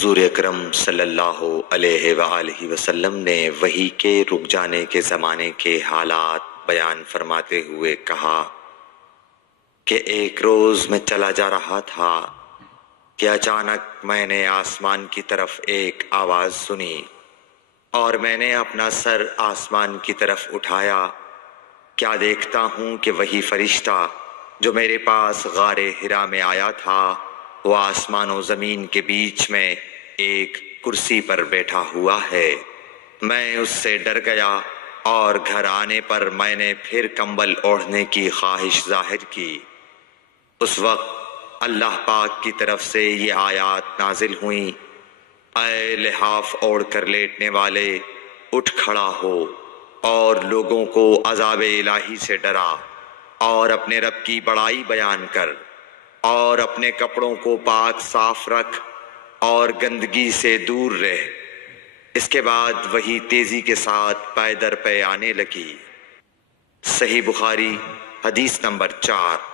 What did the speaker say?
حضور اکرم صلی اللہ علیہ وآلہ وسلم نے وحی کے رک جانے کے زمانے کے حالات بیان فرماتے ہوئے کہا کہ ایک روز میں چلا جا رہا تھا کہ اچانک میں نے آسمان کی طرف ایک آواز سنی اور میں نے اپنا سر آسمان کی طرف اٹھایا۔ کیا دیکھتا ہوں کہ وہی فرشتہ جو میرے پاس غار حرا میں آیا تھا وہ آسمان و زمین کے بیچ میں ایک کرسی پر بیٹھا ہوا ہے۔ میں اس سے ڈر گیا اور گھر آنے پر میں نے پھر کمبل اوڑھنے کی خواہش ظاہر کی۔ اس وقت اللہ پاک کی طرف سے یہ آیات نازل ہوئیں، اے لحاف اوڑھ کر لیٹنے والے، اٹھ کھڑا ہو اور لوگوں کو عذاب الہی سے ڈرا، اور اپنے رب کی بڑائی بیان کر، اور اپنے کپڑوں کو پاک صاف رکھ اور گندگی سے دور رہ۔ اس کے بعد وہی تیزی کے ساتھ پے در پے آنے لگی۔ صحیح بخاری حدیث نمبر 4۔